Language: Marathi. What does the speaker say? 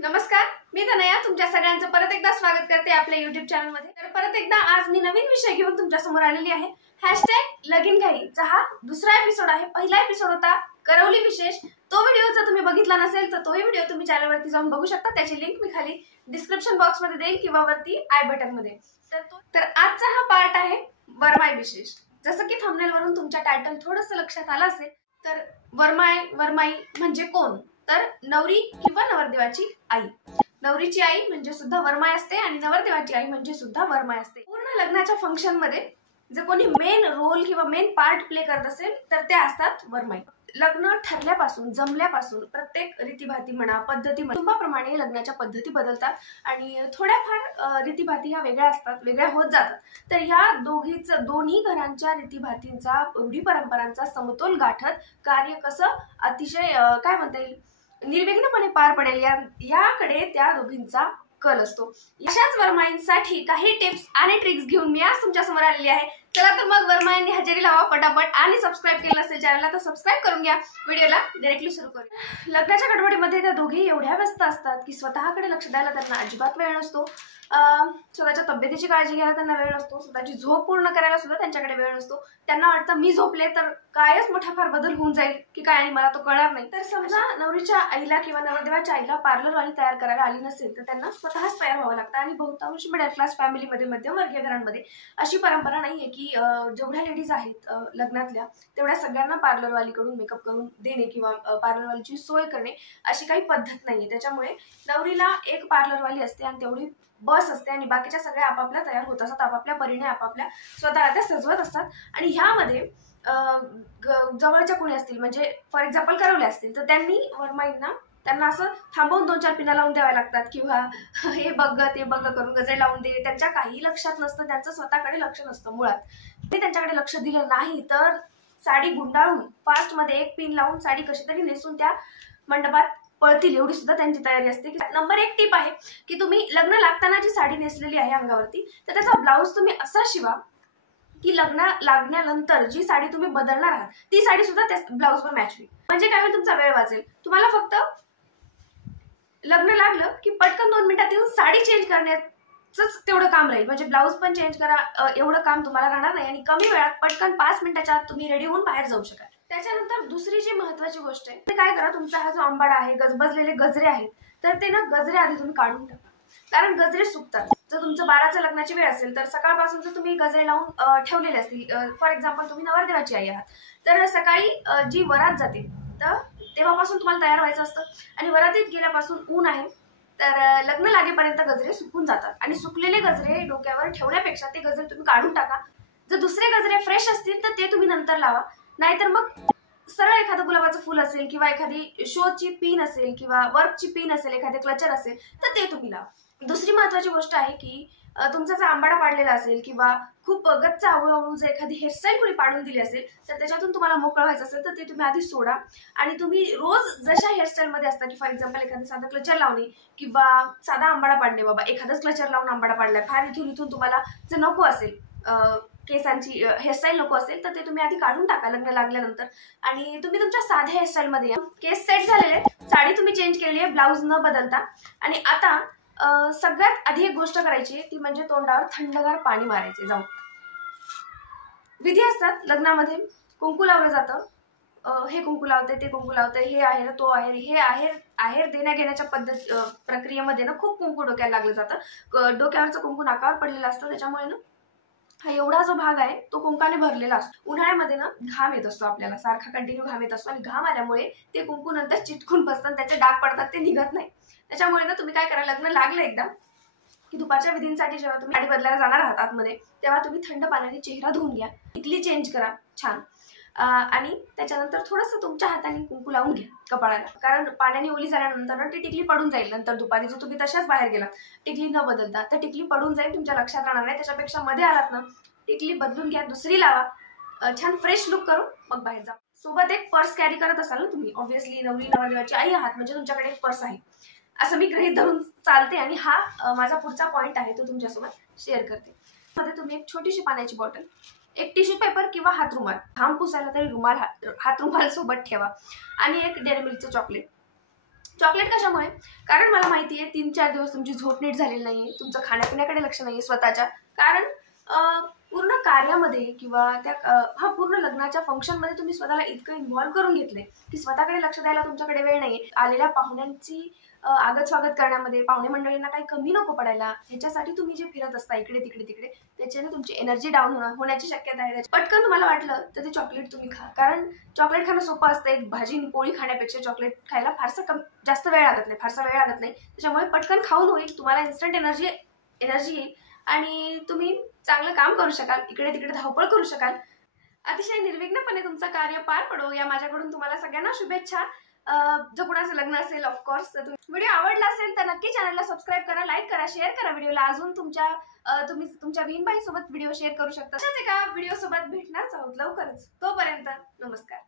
नमस्कार, मी तनया तुमच्या सगळ्यांचं परत एकदा स्वागत करते आपल्या YouTube चॅनल मध्ये। तर परत एकदा आज मी नवीन विषय घेऊन तुमच्या समोर आलेली आहे। #लगीनघाईचा हा दुसरा एपिसोड आहे। पहिला एपिसोड होता करवली विशेष। तो व्हिडिओ जर तुम्ही बघितला नसेल तर तोही व्हिडिओ तुम्ही चॅनलवरती जाऊन बघू शकता। त्याची लिंक मी खाली डिस्क्रिप्शन बॉक्स मध्ये देईन किंवा वरती आय बटन मध्ये। तर आजचा हा पार्ट आहे वरमाई विशेष। जसं की थंबनेल वरून तुमच्या टायटल थोडंसं लक्षात आलं असेल तर वरमाई म्हणजे कोण? तर नवरी किंवा नवरदेवाची आई। नवरीची आई म्हणजे सुद्धा वरमाई असते आणि नवरदेवाची आई म्हणजे सुद्धा वरमाई असते। पूर्ण लग्नाच्या फंक्शन मध्ये जे कोणी मेन रोल किंवा मेन पार्ट प्ले करत असेल तर ते असतात वरमाई। लग्न ठरल्यापासून जमल्यापासून प्रत्येक रीतीभाती म्हणा पद्धती कुटुंबाप्रमाणे लग्नाच्या पद्धती बदलतात आणि थोड्याफार रीतीभाती ह्या वेगळ्या असतात, वेगळ्या होत जातात। तर ह्या दोन्ही घरांच्या रीतीभातींचा रूढी परंपरांचा समतोल गाठत कार्य कसं अतिशय काय म्हणता येईल निर्विघ्नपणे पार पडेल याकडे त्या दोघींचा कल असतो। अशाच वरमाईंसाठी काही टिप्स आणि ट्रिक्स घेऊन मी आज तुमच्या समोर आलेली आहे। चला तर मग वरमाईंनी हजेरी लावा पटापट आणि सबस्क्राइब केलं नसेल चॅनलला तर सबस्क्राइब करून घ्या। व्हिडिओला डायरेक्टली सुरू करू। लग्नाच्या गडबडीमध्ये त्या दोघी एवढ्या व्यस्त असतात की स्वतःकडे लक्ष द्यायला त्यांना अजिबात वेळ नसतो। स्वतःच्या तब्येतीची काळजी घ्यायला त्यांना वेळ नसतो। स्वतःची झोप पूर्ण करायला सुद्धा त्यांच्याकडे वेळ नसतो। त्यांना वाटतं मी झोपले तर कायच मोठा फार बदल होऊन जाईल की काय आणि मला तो कळणार नाही। तर समजा नवरीच्या आईला किंवा नवरदेवाच्या आईला पार्लरवाली तयार करायला आली नसेल तर त्यांना स्वतःच तयार व्हावं लागतं। आणि बहुतांश मिडल क्लास फॅमिलीमध्ये मध्यमवर्गीय घरांमध्ये अशी परंपरा नाहीये की जेवढ्या लेडीज आहेत लग्नातल्या तेवढ्या सगळ्यांना पार्लरवालीकडून मेकअप करून देणे किंवा पार्लरवालीची सोय करणे अशी काही पद्धत नाहीये। त्याच्यामुळे नवरीला एक पार्लरवाली असते आणि तेवढी बस असते आणि बाकीच्या सगळ्या आपापल्या तयार होत असतात, आपापल्या परीने आपापल्या स्वतःला त्या सजवत असतात। आणि ह्यामध्ये जवळच्या कोणी असतील म्हणजे फॉर एक्झाम्पल करवले असतील तर त्यांनी वरमाईंना त्यांना असं थांबवून 2-4 पिना लावून द्याव्या लागतात किंवा हे बघ ते बघ करून गजरे लावून दे। त्यांच्या काही लक्षात नसतं, त्यांचं स्वतःकडे लक्ष नसतं मुळात। ते त्यांच्याकडे लक्ष दिलं नाही तर साडी गुंडाळून फास्ट मध्ये एक पिन लावून साडी कशी तरी नेसून त्या मंडपात पळतील एवढी सुद्धा त्यांची तयारी असते। नंबर 1 टिप आहे की तुम्ही लग्न लागताना जी साडी नेसलेली आहे अंगावरती तर त्याचा ब्लाऊज तुम्ही असा शिवा की लग्न लागण्यानंतर जी साडी तुम्ही बदलणार आहात ती साडी सुद्धा त्या ब्लाऊजवर मॅच होईल। म्हणजे काय होईल तुमचा वेळ वाचेल। तुम्हाला फक्त लग्न लागलं की पटकन 2 मिनिटात येऊन साडी चेंज करण्याचंच तेवढं काम राहील। म्हणजे ब्लाऊज पण चेंज करा एवढं काम तुम्हाला राहणार नाही आणि कमी वेळात पटकन 5 मिनिटाच्या आत तुम्ही रेडी होऊन बाहेर जाऊ शकाल। त्याच्यानंतर दुसरी जी महत्त्वाची गोष्ट आहे ते काय करा, तुमचा हा जो आंबाडा आहे गजबजलेले गजरे आहेत तर ते ना गजरे आधी तुम्ही काढून टाका, कारण गजरे सुकतात। जर तुमचं 12च्या लग्नाची वेळ असेल तर सकाळपासून जर तुम्ही गजरे लावून ठेवलेले असतील फॉर एक्झाम्पल तुम्ही नवरदेवाची आई आहात तर सकाळी जी वरात जाते तर तेव्हापासून तुम्हाला तयार व्हायचं असतं आणि वरातीत गेल्यापासून ऊन आहे तर लग्न लागेपर्यंत गजरे सुकून जातात आणि सुकलेले गजरे डोक्यावर ठेवण्यापेक्षा ते गजरे तुम्ही काढून टाका। जर दुसरे गजरे फ्रेश असतील तर ते तुम्ही नंतर लावा, नाहीतर मग सरळ एखादं गुलाबाचं फुल असेल किंवा एखादी शोची पिन असेल किंवा वर्कची पिन असेल एखादे क्लचर असेल तर ते तुम्ही लावा। दुसरी महत्त्वाची गोष्ट आहे की तुमचा जर आंबाडा पाडलेला असेल किंवा खूप गच्च आवळू जर एखादी हेअरस्टाईल कोणी पाडून दिली असेल तर त्याच्यातून तुम्हाला मोकळं व्हायचं असेल तर ते तुम्ही आधी सोडा आणि तुम्ही रोज जशा हेअरस्टाईलमध्ये असतात की फॉर एक्झाम्पल एखादं साधं क्लचर लावणे किंवा साधा आंबाडा पाडणे, बाबा एखादंच क्लचर लावून आंबाडा पाडलाय फार इथून तुम्हाला जर नको असेल केसांची हेअरस्टाईल नको असेल तर ते तुम्ही आधी काढून टाका लग्न लागल्यानंतर आणि तुम्ही तुमच्या साध्या हेअरस्टाईलमध्ये या। केस सेट झालेले, साडी तुम्ही चेंज केलेली आहे ब्लाऊज न बदलता आणि आता सगळ्यात आधी एक गोष्ट करायची ती म्हणजे तोंडावर थंडगार पाणी मारायचे जाऊन। विधी असतात लग्नामध्ये, कुंकू लावलं जातं, हे कुंकू लावते ते कुंकू लावते, हे आहेर तो आहेर, हे आहेर देण्या घेण्याच्या प्रक्रियेमध्ये ना खूप कुंकू डोक्याला लागलं जातं। डोक्यावरचं कुंकू नाकावर पडलेलं असतं त्याच्यामुळे ना हा एवढा जो भाग आहे तो कुंकाने भरलेला असतो। उन्हाळ्यामध्ये ना घाम येत असतो आपल्याला, सारखा कंटिन्यू घाम येत असतो आणि घाम आल्यामुळे ते कुंकू नंतर चिटकून बसतात, त्याचे डाग पडतात, ते निघत नाही। त्याच्यामुळे ना तुम्ही काय करा, लग्न लागलं एकदा की दुपारच्या विधींसाठी जेव्हा तुम्ही साडी बदलायला जाणार आहात आतमध्ये तेव्हा तुम्ही थंड पाण्याने चेहरा धुवून घ्या, टिकली चेंज करा छान आणि त्याच्यानंतर थोडंसं तुमच्या हाताने कुंकू लावून घ्या कपाळाला, कारण पाण्याने ओली झाल्यानंतर ती टिकली पडून जाईल। नंतर दुपारी जर तुम्ही तशाच बाहेर गेला टिकली न बदलता तर टिकली पडून जाईल, तुमच्या लक्षात राहणार नाही। त्याच्यापेक्षा मध्ये आलात ना टिकली बदलून घ्या, दुसरी लावा, छान फ्रेश लुक करून मग बाहेर जा। सोबत एक पर्स कॅरी करत असाल ना तुम्ही, ऑब्व्हियसली नवरी नवरदेवाची आई आहात म्हणजे तुमच्याकडे एक पर्स आहे असं मी गृहीत धरून चालते आणि हा माझा पुढचा पॉइंट आहे तो तुमच्यासोबत शेअर करते। मध्ये तुम्ही एक छोटीशी पाण्याची बॉटल, एक टिश्यू पेपर किंवा हातरुमाल, घाम पुसायला तरी हातरुमाल सोबत ठेवा आणि एक डेअरी मिल्कचं चॉकलेट चॉकलेट कशामुळे? कारण मला माहिती आहे 3-4 दिवस तुमची झोप नीट झालेली नाहीये, तुमचं खाण्यापिण्याकडे लक्ष नाहीये स्वतःच्या. कारण पूर्ण कार्यामध्ये किंवा त्या पूर्ण लग्नाच्या फंक्शनमध्ये तुम्ही स्वतःला इतकं इन्व्हॉल्व करून घेतले की स्वतःकडे लक्ष द्यायला तुमच्याकडे वेळ नाहीये. आलेल्या पाहुण्यांची आगत स्वागत करण्यामध्ये पाहुणे मंडळींना काही कमी नको पडायला ह्याच्यासाठी तुम्ही जे फिरत असता इकडे तिकडे त्याच्याने तुमची एनर्जी डाऊन होण्याची शक्यता आहे. पटकन तुम्हाला वाटलं तर ते चॉकलेट तुम्ही खा, कारण चॉकलेट खाणं सोपं असतं. एक भाजी पोळी खाण्यापेक्षा चॉकलेट खायला जास्त वेळ लागत नाही. त्याच्यामुळे पटकन खाऊन होईल, तुम्हाला इन्स्टंट एनर्जी येईल आणि तुम्ही चांगलं काम करू शकाल, इकडे तिकडे धावपळ करू शकाल. अतिशय निर्विघ्नपणे तुमचं कार्य पार पडो या माझ्याकडून तुम्हाला सगळ्यांना शुभेच्छा. जो कुणाचं लग्न असेल ऑफकोर्स. व्हिडिओ आवडला असेल तर नक्की चॅनलला सबस्क्राईब करा, लाईक करा, शेअर करा व्हिडिओला. अजून तुम्ही तुमच्या बहीणबाई सोबत व्हिडिओ शेअर करू शकता. अशाच एका व्हिडिओ सोबत भेटणारच आहोत लवकरच. तोपर्यंत नमस्कार.